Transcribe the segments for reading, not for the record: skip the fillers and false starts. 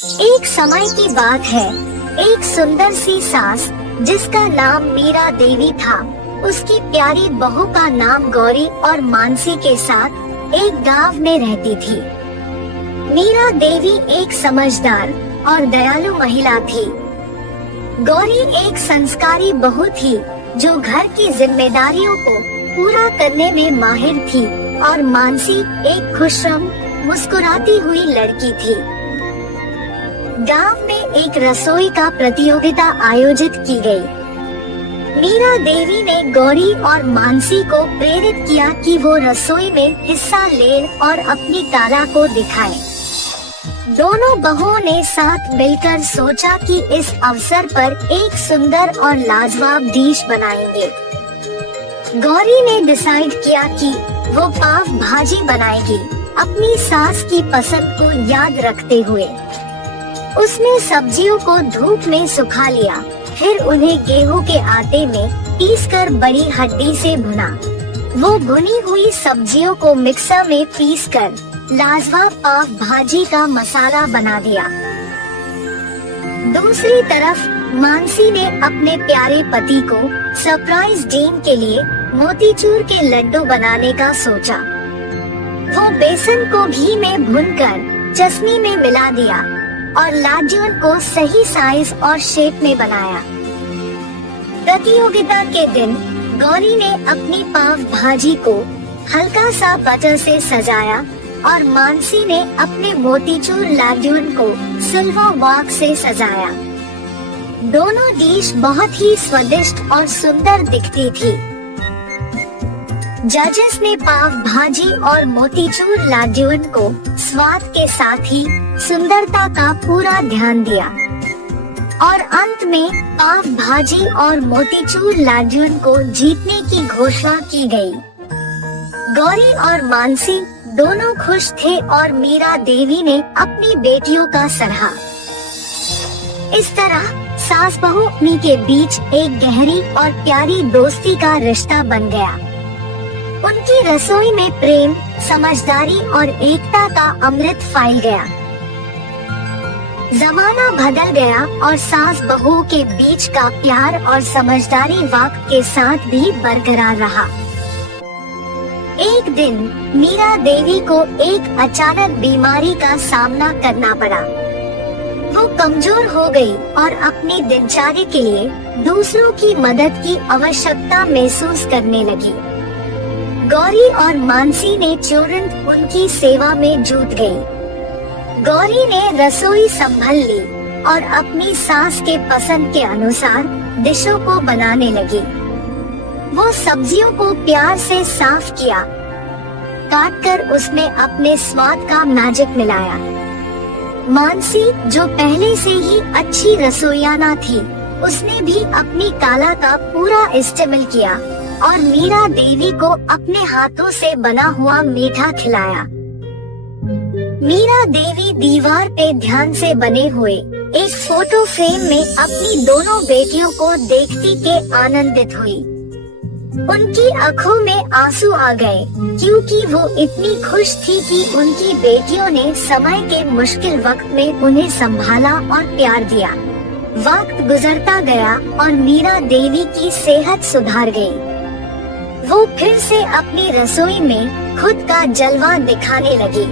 एक समय की बात है, एक सुंदर सी सास जिसका नाम मीरा देवी था, उसकी प्यारी बहू का नाम गौरी और मानसी के साथ एक गांव में रहती थी। मीरा देवी एक समझदार और दयालु महिला थी। गौरी एक संस्कारी बहू थी जो घर की जिम्मेदारियों को पूरा करने में माहिर थी और मानसी एक खुशरम मुस्कुराती हुई लड़की थी। गांव में एक रसोई का प्रतियोगिता आयोजित की गई। मीरा देवी ने गौरी और मानसी को प्रेरित किया कि वो रसोई में हिस्सा ले और अपनी कला को दिखाएं। दोनों बहुओं ने साथ मिलकर सोचा कि इस अवसर पर एक सुंदर और लाजवाब डिश बनाएंगे। गौरी ने डिसाइड किया कि वो पाव भाजी बनाएगी, अपनी सास की पसंद को याद रखते हुए। उसने सब्जियों को धूप में सुखा लिया, फिर उन्हें गेहूं के आटे में पीसकर बड़ी हड्डी से भुना। वो भुनी हुई सब्जियों को मिक्सर में पीसकर लाजवाब पाव भाजी का मसाला बना दिया। दूसरी तरफ मानसी ने अपने प्यारे पति को सरप्राइज डीन के लिए मोतीचूर के लड्डू बनाने का सोचा। वो बेसन को घी में भूनकर चटनी में मिला दिया और लाड्यून को सही साइज और शेप में बनाया। प्रतियोगिता के दिन गौरी ने अपनी पाव भाजी को हल्का सा बटर से सजाया और मानसी ने अपने मोतीचूर लाड्यून को सिल्वर वॉक से सजाया। दोनों डिश बहुत ही स्वादिष्ट और सुंदर दिखती थी। जजेस ने पाव भाजी और मोतीचूर लाड्यून को स्वाद के साथ ही सुंदरता का पूरा ध्यान दिया और अंत में पाव भाजी और मोतीचूर लाड्यून को जीतने की घोषणा की गई। गौरी और मानसी दोनों खुश थे और मीरा देवी ने अपनी बेटियों का सराहा। इस तरह सास बहू के बीच एक गहरी और प्यारी दोस्ती का रिश्ता बन गया। उनकी रसोई में प्रेम, समझदारी और एकता का अमृत फैल गया। जमाना बदल गया और सास बहू के बीच का प्यार और समझदारी वक्त के साथ भी बरकरार रहा। एक दिन मीरा देवी को एक अचानक बीमारी का सामना करना पड़ा। वो कमजोर हो गई और अपनी दिनचर्या के लिए दूसरों की मदद की आवश्यकता महसूस करने लगी। गौरी और मानसी ने तुरंत उनकी सेवा में जुट गई। गौरी ने रसोई संभाल ली और अपनी सास के पसंद के अनुसार डिशों को बनाने लगी। वो सब्जियों को प्यार से साफ किया, काटकर उसमें अपने स्वाद का मैजिक मिलाया। मानसी, जो पहले से ही अच्छी रसोइयाना थी, उसने भी अपनी कला का पूरा इस्तेमाल किया और मीरा देवी को अपने हाथों से बना हुआ मीठा खिलाया। मीरा देवी दीवार पे ध्यान से बने हुए एक फोटो फ्रेम में अपनी दोनों बेटियों को देखती के आनंदित हुई। उनकी आंखों में आंसू आ गए क्योंकि वो इतनी खुश थी कि उनकी बेटियों ने समय के मुश्किल वक्त में उन्हें संभाला और प्यार दिया। वक्त गुजरता गया और मीरा देवी की सेहत सुधार गई। वो फिर से अपनी रसोई में खुद का जलवा दिखाने लगी।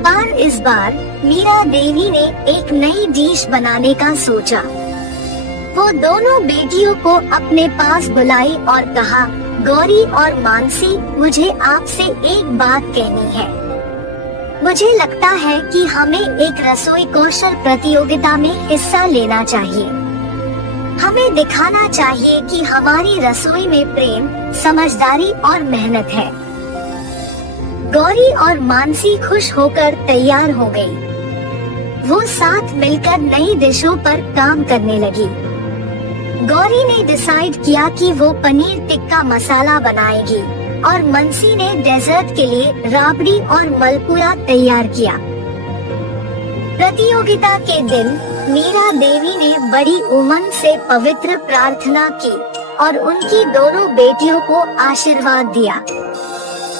पर इस बार मीरा देवी ने एक नई डिश बनाने का सोचा। वो दोनों बेटियों को अपने पास बुलाई और कहा, गौरी और मानसी, मुझे आपसे एक बात कहनी है। मुझे लगता है कि हमें एक रसोई कौशल प्रतियोगिता में हिस्सा लेना चाहिए। हमें दिखाना चाहिए कि हमारी रसोई में प्रेम, समझदारी और मेहनत है। गौरी और मानसी खुश होकर तैयार हो गई। वो साथ मिलकर नई डिशों पर काम करने लगी। गौरी ने डिसाइड किया कि वो पनीर टिक्का मसाला बनाएगी और मानसी ने डेजर्ट के लिए राबड़ी और मलपुआ तैयार किया। प्रतियोगिता के दिन मीरा देवी ने बड़ी उमंग से पवित्र प्रार्थना की और उनकी दोनों बेटियों को आशीर्वाद दिया।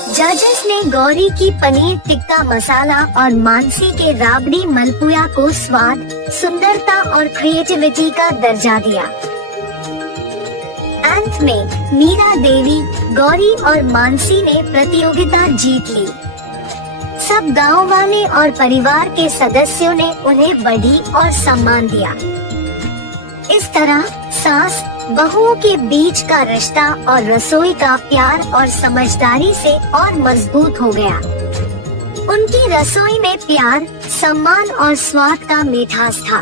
जजेस ने गौरी की पनीर टिक्का मसाला और मानसी के राबड़ी मलपुआ को स्वाद, सुंदरता और क्रिएटिविटी का दर्जा दिया। अंत में मीरा देवी, गौरी और मानसी ने प्रतियोगिता जीत ली। सब गांव वाले और परिवार के सदस्यों ने उन्हें बधाई और सम्मान दिया। इस तरह सास बहुओं के बीच का रिश्ता और रसोई का प्यार और समझदारी से और मजबूत हो गया। उनकी रसोई में प्यार, सम्मान और स्वाद का मिठास था।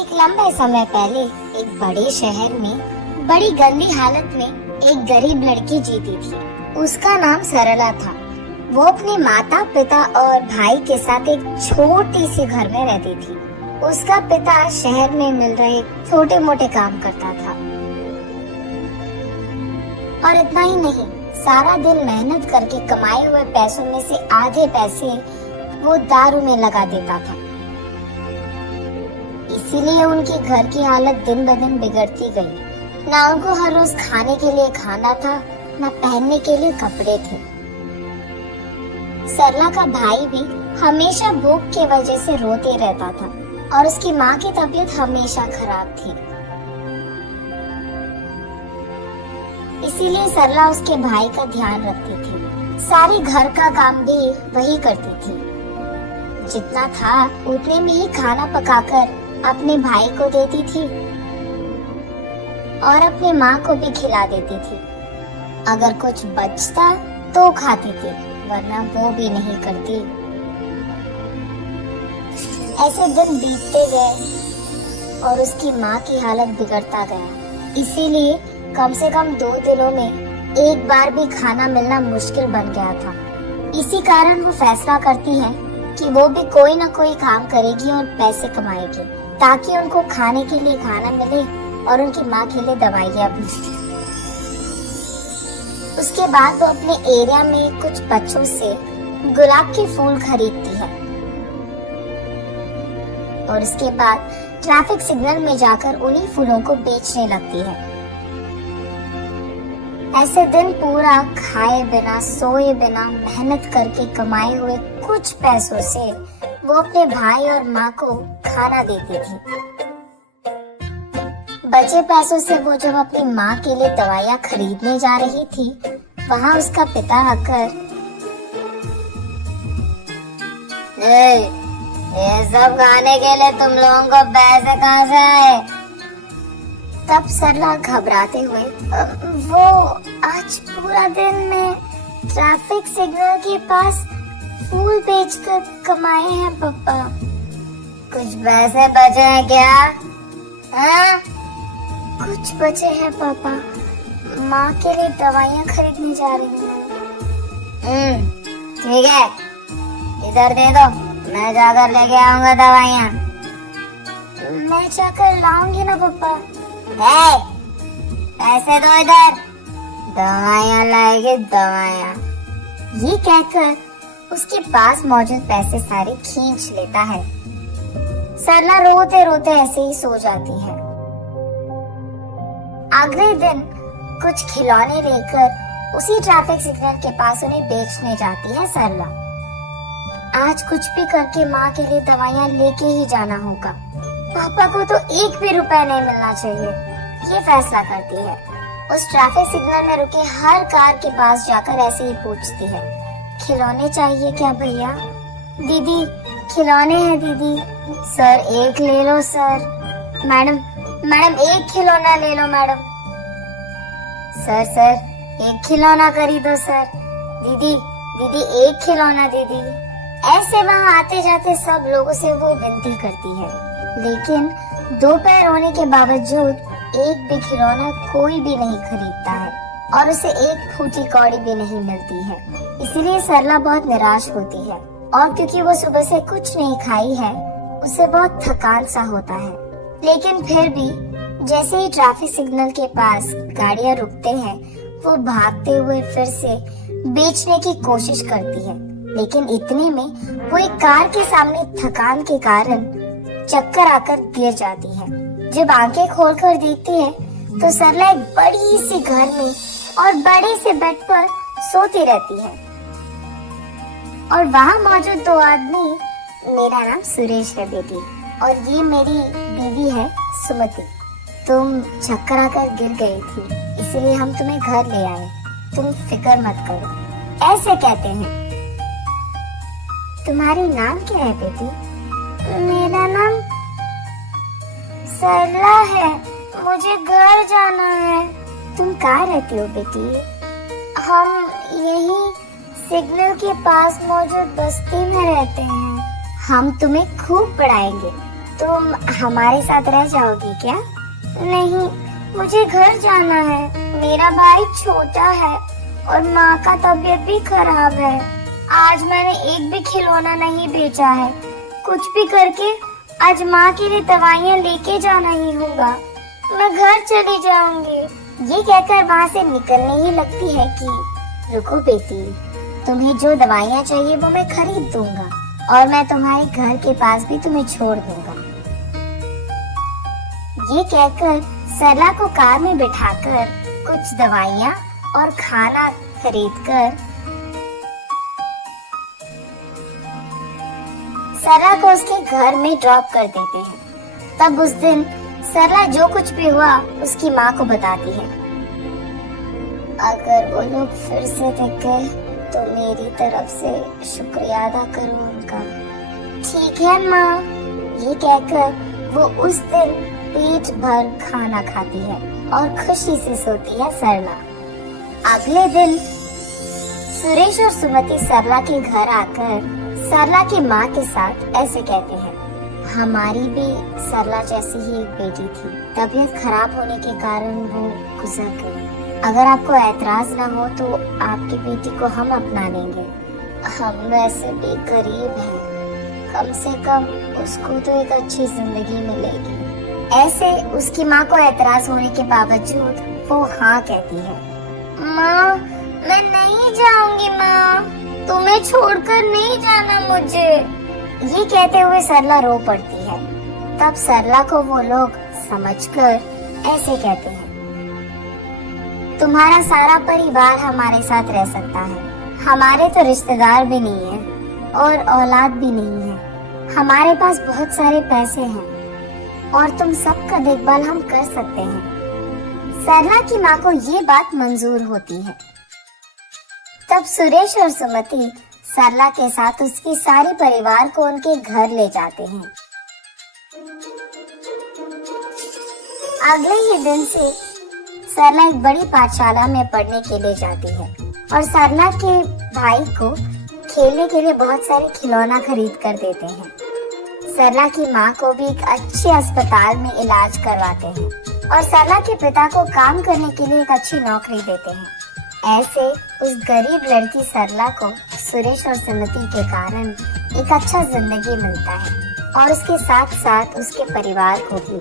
एक लंबे समय पहले एक बड़े शहर में बड़ी गंदी हालत में एक गरीब लड़की जीती थी। उसका नाम सरला था। वो अपने माता पिता और भाई के साथ एक छोटी सी घर में रहती थी। उसका पिता शहर में मिल रहे छोटे मोटे काम करता था और इतना ही नहीं, सारा दिन मेहनत करके कमाए हुए पैसों में से आधे पैसे वो दारू में लगा देता था। इसीलिए उनकी घर की हालत दिन ब दिन बिगड़ती गई। ना उनको हर रोज खाने के लिए खाना था, ना पहनने के लिए कपड़े थे। सरला का भाई भी हमेशा भूख की वजह से रोते रहता था और उसकी माँ की तबीयत हमेशा खराब थी। इसीलिए सरला उसके भाई का ध्यान रखती थी। सारी घर का काम भी वही करती थी। जितना था उतने में ही खाना पकाकर अपने भाई को देती थी और अपनी माँ को भी खिला देती थी। अगर कुछ बचता तो खाती थी, वरना वो भी नहीं करती। ऐसे दिन बीतते गए और उसकी माँ की हालत बिगड़ता गया। इसीलिए कम से कम 2 दिनों में एक बार भी खाना मिलना मुश्किल बन गया था। इसी कारण वो फैसला करती है कि वो भी कोई ना कोई काम करेगी और पैसे कमाएगी, ताकि उनको खाने के लिए खाना मिले और उनकी माँ के लिए दवाइयाँ भी। उसके बाद वो अपने एरिया में कुछ बच्चों से गुलाब के फूल खरीदती है और उसके बाद ट्रैफिक सिग्नल में जाकर उन्हीं फूलों को बेचने लगती है। ऐसे दिन पूरा खाए बिना सोए बिना मेहनत करके कमाए हुए कुछ पैसों से वो अपने भाई और माँ को खाना देती थी। बचे पैसों से वो जब अपनी माँ के लिए दवाइयाँ खरीदने जा रही थी, वहाँ उसका पिता आकर ये सब खाने के लिए तुम लोगों को पैसे कहाँ से आए? तब सरला घबराते हुए वो आज पूरा दिन में ट्रैफिक सिग्नल के पास फूल बेचकर कमाए हैं पापा। कुछ पैसे बचे हैं क्या? हाँ? कुछ बचे हैं पापा, माँ के लिए दवाइयाँ खरीदने जा रही हूँ। ठीक है, इधर दे दो, मैं जाकर लेके आऊंगा दवाइयाँ। मैं जाकर लाऊंगी ना पापा। पैसे दो इधर, दवाइयाँ लाएगी दवाइयाँ। ये कहकर उसके पास मौजूद पैसे सारे खींच लेता है। सरला रोते रोते ऐसे ही सो जाती है। अगले दिन कुछ खिलौने लेकर उसी ट्रैफिक सिग्नल के पास उन्हें बेचने जाती है सरला। आज कुछ भी करके माँ के लिए दवाइयाँ लेके ही जाना होगा। पापा को तो 1 भी रुपया नहीं मिलना चाहिए, ये फैसला करती है। उस ट्रैफिक सिग्नल में रुके हर कार के पास जाकर ऐसे ही पूछती है, खिलौने चाहिए क्या भैया? दीदी खिलौने हैं दीदी। सर 1 ले लो सर। मैडम 1 खिलौना ले लो मैडम। सर 1 खिलौना खरीदो सर। दीदी 1 खिलौना दीदी। ऐसे वहाँ आते जाते सब लोगों से वो विनती करती है, लेकिन 2 पैर होने के बावजूद एक भी खिलौना कोई भी नहीं खरीदता है और उसे एक फूटी कौड़ी भी नहीं मिलती है। इसलिए सरला बहुत निराश होती है और क्योंकि वो सुबह से कुछ नहीं खाई है, उसे बहुत थकान सा होता है। लेकिन फिर भी जैसे ही ट्रैफिक सिग्नल के पास गाड़ियाँ रुकते हैं, वो भागते हुए फिर से बेचने की कोशिश करती है। लेकिन इतने में वो एक कार के सामने थकान के कारण चक्कर आकर गिर जाती है। जब आंखें खोलकर देखती है तो सरला एक बड़ी सी घर में और बड़े से बेड पर सोती रहती है। और वहाँ मौजूद दो आदमी, मेरा नाम सुरेश है बेटी, और ये मेरी बीवी है सुमति। तुम चक्कर आकर गिर गई थी, इसलिए हम तुम्हें घर ले आए। तुम फिक्र मत करो, ऐसे कहते हैं। तुम्हारी नाम क्या है बेटी? मेरा नाम सरला है, मुझे घर जाना है। तुम कहाँ रहती हो बेटी? हम यही सिग्नल के पास मौजूद बस्ती में रहते हैं। हम तुम्हें खूब पढ़ाएंगे, तुम हमारे साथ रह जाओगी क्या? नहीं, मुझे घर जाना है। मेरा भाई छोटा है और माँ का तबीयत भी खराब है। आज मैंने एक भी खिलौना नहीं बेचा है। कुछ भी करके आज माँ के लिए दवाइयाँ लेके जाना ही होगा। मैं घर चली जाऊंगी। ये कहकर वहाँ से निकलने ही लगती है कि रुको बेटी, तुम्हें जो दवाइयाँ चाहिए वो मैं खरीद दूंगा और मैं तुम्हारे घर के पास भी तुम्हें छोड़ दूंगा। ये कहकर सरला को कार में बिठाकर कुछ दवाइयाँ और खाना खरीदकर सरला को उसके घर में ड्रॉप कर देते हैं। तब उस दिन सरला जो कुछ भी हुआ उसकी माँ को बताती है। अगर वो लोग फिर से दिख गए तो मेरी तरफ से शुक्रिया अदा करो उनका। ठीक है माँ। ये कहकर वो उस दिन पेट भर खाना खाती है और खुशी से सोती है सरला। अगले दिन सुरेश और सुमति सरला के घर आकर सरला की माँ के साथ ऐसे कहते हैं, हमारी भी सरला जैसी ही एक बेटी थी। तबीयत खराब होने के कारण वो गुजर गई। अगर आपको ऐतराज ना हो तो आपकी बेटी को हम अपना लेंगे। हम वैसे भी गरीब हैं, कम से कम उसको तो एक अच्छी जिंदगी मिलेगी। ऐसे उसकी माँ को ऐतराज होने के बावजूद वो हाँ कहती है। माँ, मैं नहीं जाऊंगी माँ, तुम्हें छोड़कर नहीं जाना मुझे। ये कहते हुए सरला रो पड़ती है। तब सरला को वो लोग समझकर ऐसे कहते हैं, तुम्हारा सारा परिवार हमारे साथ रह सकता है। हमारे तो रिश्तेदार भी नहीं है और औलाद भी नहीं है। हमारे पास बहुत सारे पैसे हैं और तुम सबका देखभाल हम कर सकते हैं। सरला की माँ को ये बात मंजूर होती है। तब सुरेश और सुमति सरला के साथ उसकी सारी परिवार को उनके घर ले जाते हैं। अगले ही दिन से सरला एक बड़ी पाठशाला में पढ़ने के लिए जाती है और सरला के भाई को खेलने के लिए बहुत सारे खिलौना खरीद कर देते हैं। सरला की माँ को भी एक अच्छे अस्पताल में इलाज करवाते हैं और सरला के पिता को काम करने के लिए एक अच्छी नौकरी देते हैं। ऐसे उस गरीब लड़की सरला को सुरेश और सुमति के कारण एक अच्छा जिंदगी मिलता है और उसके साथ साथ उसके परिवार को भी।